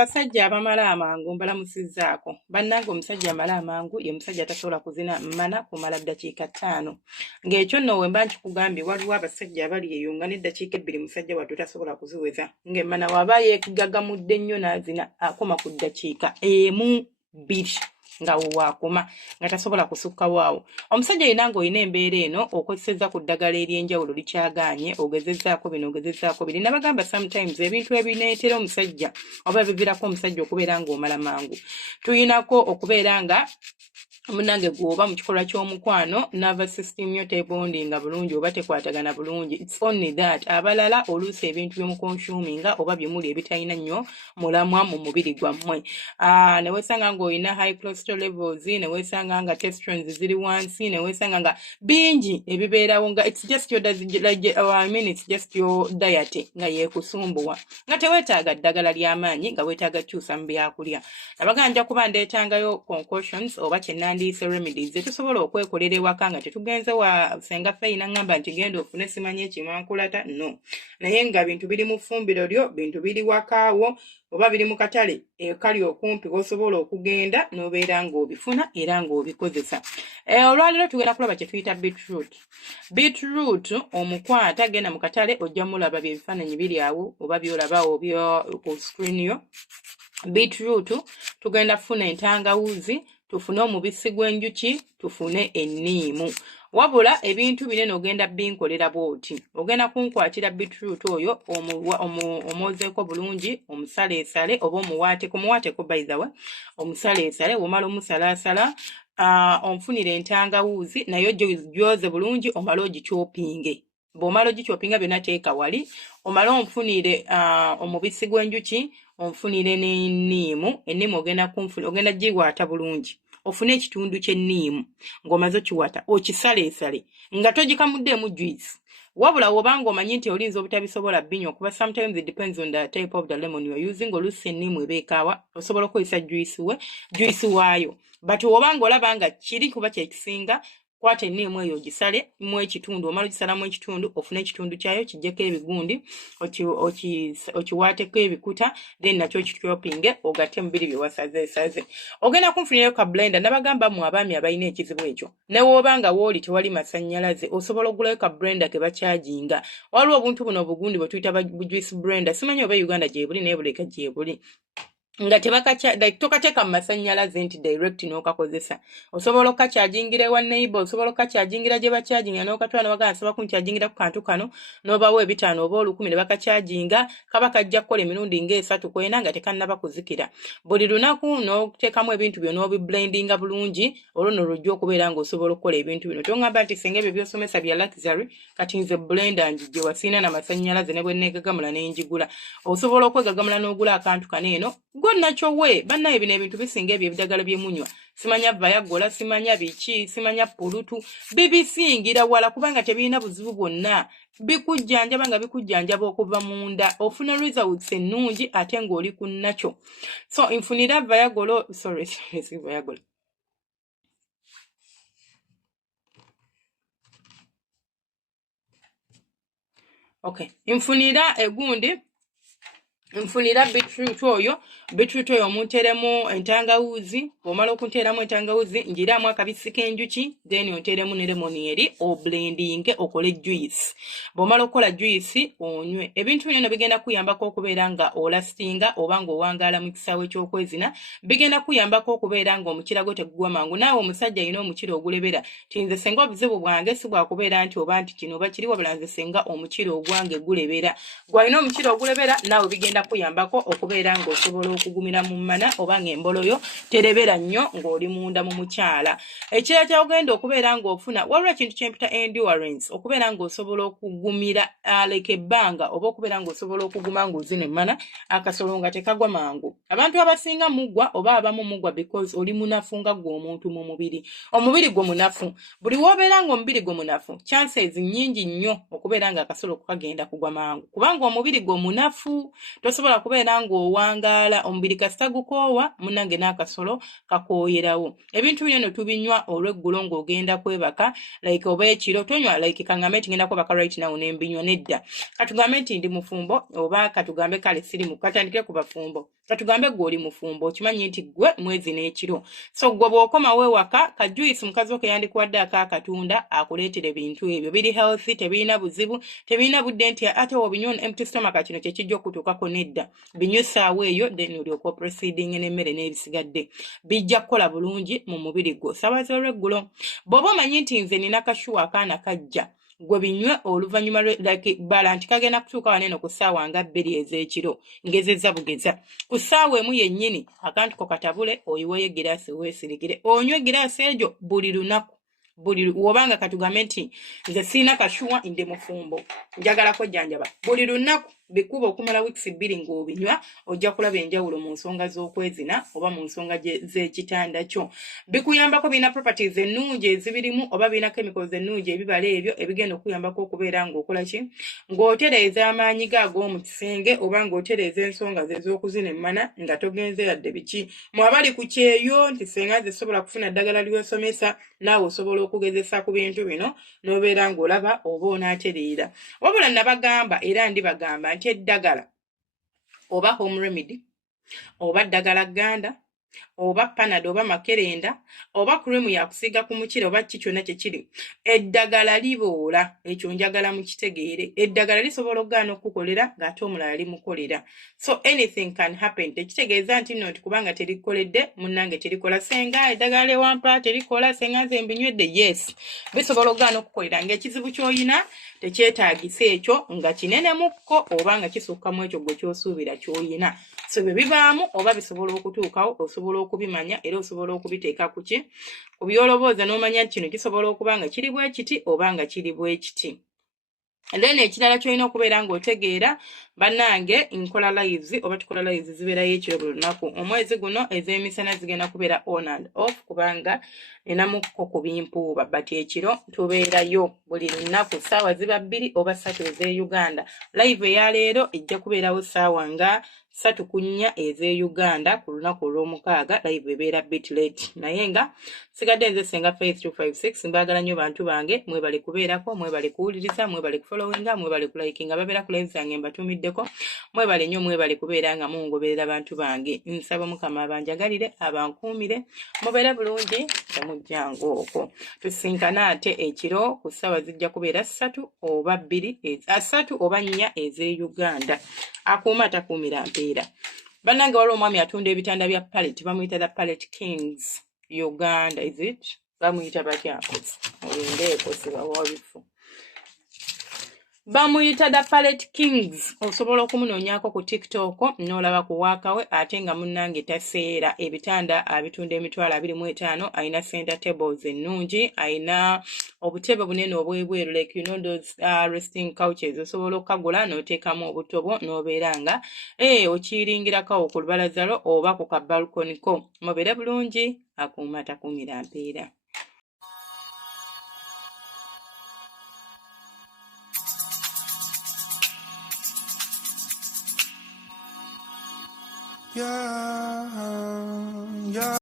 abasajja abamala amangu mbalamusizzaako. Bannange omusajja amala amangu ye musajja tasobola kuzina mmana kumala ddakiika 5. Ng'ekyo nno we mba nkikugambye waliwo abasajja abali eyo nga n'eddakiika 2 musajja wattu tasobola kuziweza. Ng'emmana waba yeegagamudde nnyo n'azina akoma ku ddakiika 1, 2 nga wakoma nga tasobola kusukkawo awo. Omusajja yenna ng'olina embeera eno okozesezza ku ddagala ery'enjawulo likyagaanye ogezezzaako bino ogezezzaako biri. Nabagamba sometimes ebintu ebineetera omusajja oba bivirako omusajja okubeera ng'omala mangu. Tuyinako okubeera nga munange gwoba mu kikolwa ky'omukwano nervous system yo tebondinga bulungi oba tekwatagana bulungi. It's only that abalala oluusi ebintu byemukonsuminga oba byemuli ebitalina nnyo mulamwa mu mubiri gwammwe. Ne weesanga ng'olina high cholesterol levels, ne weesanga nga testosterone ziri wansi, ne weesanga nga bingi ebibeerawo nga it's just your diet nga yeekusumbuwa nga teweetaaga ddagala ly'amaanyi nga weetaaga kyusa mu byakulya. Nabagamba nja kuba ndeetangayo concoctions oba kyenandiise remedies zetusobola okwekolera ewaka nga tetugenze wa senga feyina ngamba nti genda ofune simanyi ekimankulata no, naye nga bintu biri mu ffumbiro lyo, bintu biri wakaawo oba biri mu katale kali okumpi osobola okugenda n'obeera ng'obifuna era ng'obikozesa. Olwaleero tugenda kulaba kye tuyita beetroot. Beetroot omukwata genda mu katale ojja mulaba byebifaananyi biri awo oba byolabawo ku screen yo. Beetroot tugenda kufuna entangawuzi, tufune omubisi gw'enjuki, tufune enniimu. Wabula ebintu binene ogenda binkolera bw'oti. Ogenda kunkwatira beetroot oyo omwozeeko bulungi, omusaleesale oba omuwaateko by the way, omusaleesale omala omusalaasala, onfunire entangawuzi nayo gyoze bulungi omala ogikyopinge. Bw'omala ogikyopinga byonna teeka wali, omala onfunire omubisi gw'enjuki, onfunire n'enniimu. Enniimu ogenda giwaata bulungi. Ofune ekitundu ky'enniimu ng'omaze okiwaata okisaleesale nga togikamuddeemu juice. Wabula wobanga omanyi nti olinza obutabisobola binywa kuba sometimes it depends on the type of the lemon you are using. Oluusi enniimu ebeekaawa osobola okukozesa juice waayo. But wobanga olaba nga kiri kuba kyekisinga, kwata enniimu eyo gisale mu ekitundu, omala ogisalamu ekitundu, ofune ekitundu kyayo kijjeko ebigundi, okiwaateko ebikuta, then nakyo kikyopinge ogatte mu biri bye wasazeesaze. Ogenda kunfunirayo ka blender. Nabagamba mu abaami abalina ekizibu ekyo. Ne woobanga wooli tewali masannyalaze osobola okugulayo ka blender ke bakyajinga. Waliwo obuntu buno obugundi bwe tuyita juice blender. Simanyi oba Uganda gye buli naye buleka gye buli. Nga tokateeka mu masannyalaze nti direct n'okakozesa. Osobola okakyajingira ewa neighbor, osobola okakyajingira gye bakyajinga n'okatwala n'obagamba nsaba kunkyajingira ku kantu kano, n'obawo 5 oba 10 ne bakakyajinga, kaba kajja kukola emirundi nga 3 kwena nga tekannaba kuzikira. Buli lunaku n'oteekamu ebintu byo n'obiblendinga bulungi, olwo n'olujja okubeera ng'osobola okukola ebintu bino. Tongamba nti singa ebyo by'osomesa bya luxury, kati nze blender njigye wasiina na masannyalaze ne bwe neegagamula ne njigula. Osobola okwegagamula n'ogula akantu kaneeno. Nakyo we bannaye bino ebintu bisinga ebyo ebidagala byemunywa. Simanya Viagra, simanya biki, simanya pulutu, bibisingira wala kubanga tebirina buzibu bwonna. Bikujjanjaba nga bikujjanjaba okuva munda, ofuna results ennungi ate ng'oli ku nakyo. So nfunira Viagra, sorry Viagra. Okay, nfunira egundi, nfunira beetroot oyo omunteremu entangawuzi. Bw'omala okunteeramu entangawuzi njiramu akabisi k'enjuki, then onteeremu ne lemon eri oblendinge okole juice. Bw'omala okukola juice onywe. Ebintu bino bigenda kuyambako okubeera nga olastinga oba ng'owangaala mu kisaawe ky'okwezina. Bigenda kuyambako okubeera ng'omukira gwo tegugwa mangu. Naawe omusajja alina omukira ogulebera. Tinze senga obuzibu bwange si bwa kubeera nti oba nti kino oba kiri, wabula nze senga omukira ogwange gulebera. Gw'alina omukira ogulebera naawe bigenda kuyambako okubeera ng'osobola okugumira mu mmana oba ng'embolo yo terebera nnyo ng'oli munda mu mukyala. Ekirala ky'ogenda okubeera ng'ofuna waliwo ekintu kyempita endurance, okubeera ng'osobola okugumira like ebbanga oba okubeera ng'osobola okuguma ng'ozina emmana akasolo nga tekagwa mangu. Abantu abasinga muggwa oba abamu muggwa because oli munafu nga gwe omuntu mu mubiri. Omubiri gwo munafu. Buli w'obeera ng'omubiri gwo munafu, chances nnyingi nnyo okubeera ng'akasolo kagenda kugwa mangu. Kubanga omubiri gwo munafu, tosobola kubeera ng'owangaala omubiri kasita gukoowa munnange n'akasolo kakooyerawo. Ebintu bino tubinywa olw'eggulo ng'ogenda kwebaka, like oba ekiro tonywa like kangambe nti ngenda kwebaka right now n'embinywa nedda. Katugambe nti ndi mufumbo oba katugambe kale siri mu katandikire ku bafumbo. katugambe gwe oli mufumbo okimanyi nti gwe mwezi n'ekiro so gwe bw'okoma weewaka ka juice mukazi wo ke yandikuwadde akatunda akuleetera ebintu ebyo biri healthy tebirina buzibu tebirina budde nti ate obinywa empty stomach kino kye kijja okutuukako nedda binywe essaawa eyo then olyoka proceeding n'emmere n'ebisigadde bijja kukola bulungi mu mubiri gwo ssabaze olw'eggulo bw'oba omanyi nti nze nina kashuwa akaana kajja gwe binywe oluvannyuma like bala nti kagenda kutuuka waneeno ku ssaawa nga 2 ez'ekiro ngezezza bugeza ku ssaawa emu yennyini akantu ko katabule oyiweeyo egiraasi weesirikire onywe egiraasi egyo buli lunaku wobanga katugambe nti nze sirina kashuwa ndi mufumbo njagalako jjanjaba buli lunaku bikuba okumala weeks 2 ng'obinywa ojja kulaba enjawulo mu nsonga z'okwezina oba mu nsonga z'ekitanda kyo bikuyambako birina properties ennungi ezibirimu oba birina chemicals ennungi ebibala ebyo ebigenda okuyambako okubeera ng'okola ki ng'otereeza amaanyi ge ag'omu kisenge oba ng'otereeza ensonga ze z'okuzina emmana nga togenze yadde biki mwabali ku kyeyo nti senga zisobola kufuna ddagala ly'osomesa naawe osobola okugezesa ku bintu bino n'obeera ng'olaba oba onaatereera wabula nabagamba era ndibagamba nti eddagala oba home remedy oba ddagala ganda oba panado oba makerenda oba cream yakusiiga ku mukire oba ki kyonna kye kiri eddagala liboola ekyo njagala mukitegeere eddagala lisobola okugaana okukolera ng'ate omulala limukolera so anything can happen tekitegeeza nti nno nti kubanga terikoledde munnange terikola senga eddagala lewampa terikola senga nze mbinywedde yes bisobola okugaana okukolera ng'ekizibu ky'oyina tekyetaagisa ekyo nga kinenemukko oba nga kisukkamu ekyo gwe ky'osuubira ky'oyina so bwe bibaamu oba bisobola okutuukawo osobola okubimanya era osobola okubiteeka ku ki ku byolobooza n'omanya nti kino kisobola okuba nga kiri bwe kiti oba nga kiri bwe kiti then ekirala kyolina okubeera ng'otegeera bannange nkola lives oba tukola lives zibeerayo ekiro buli lunaku omwezi guno ez'emisana zigenda kubeera on and off kubanga nenamukko ku bimpuuba but ekiro tubeerayo buli lunaku ssaawa ziba 2 oba 3 ez'e Uganda live eya leero ejja kubeerawo ssaawa nga 3 ku 4 ez'e Uganda ku lunaku olw'omukaaga live ebeera bit late naye nga sigadde nze senga Faith 256 mbaagala nnyo bantu bange mwebale kubeerako mwebale kuwuliriza mwebale kufollowinga mwebale kulikinga babeera ku live zange mbatumiddeko mwebale nnyo mwebale kubeera nga mungoberera bantu bange nsaba Mukama abanjagalire abankuumire mubeere bulungi temujjangu okwo tusinkana ate ekiro ku ssaawa zijja kubeera 3 oba 3 oba 4 ez'e Uganda akuuma takuumira mpeera bannange waliwo omwami atunda ebitanda bya pallet bamuyita the Pallet Kings Uganda is it bamuyita batya olindeeko sibawabifu bamuyita the Pallet Kings osobola okumunoonyaako ku TikTok n'olaba ku waakawe ate nga munnange taseera ebitanda abitunda emitwalo 25 ayina center tables ennungi ayina obutebe bunene obwebweru like you know those resting couches osobola okukagula n'oteekamu obutobo n'obeera nga okiyiringirako ku lubalaza lwo oba ku kabalkoni ko mubeere bulungi akuuma takuumira mpeera. Yeah, yeah.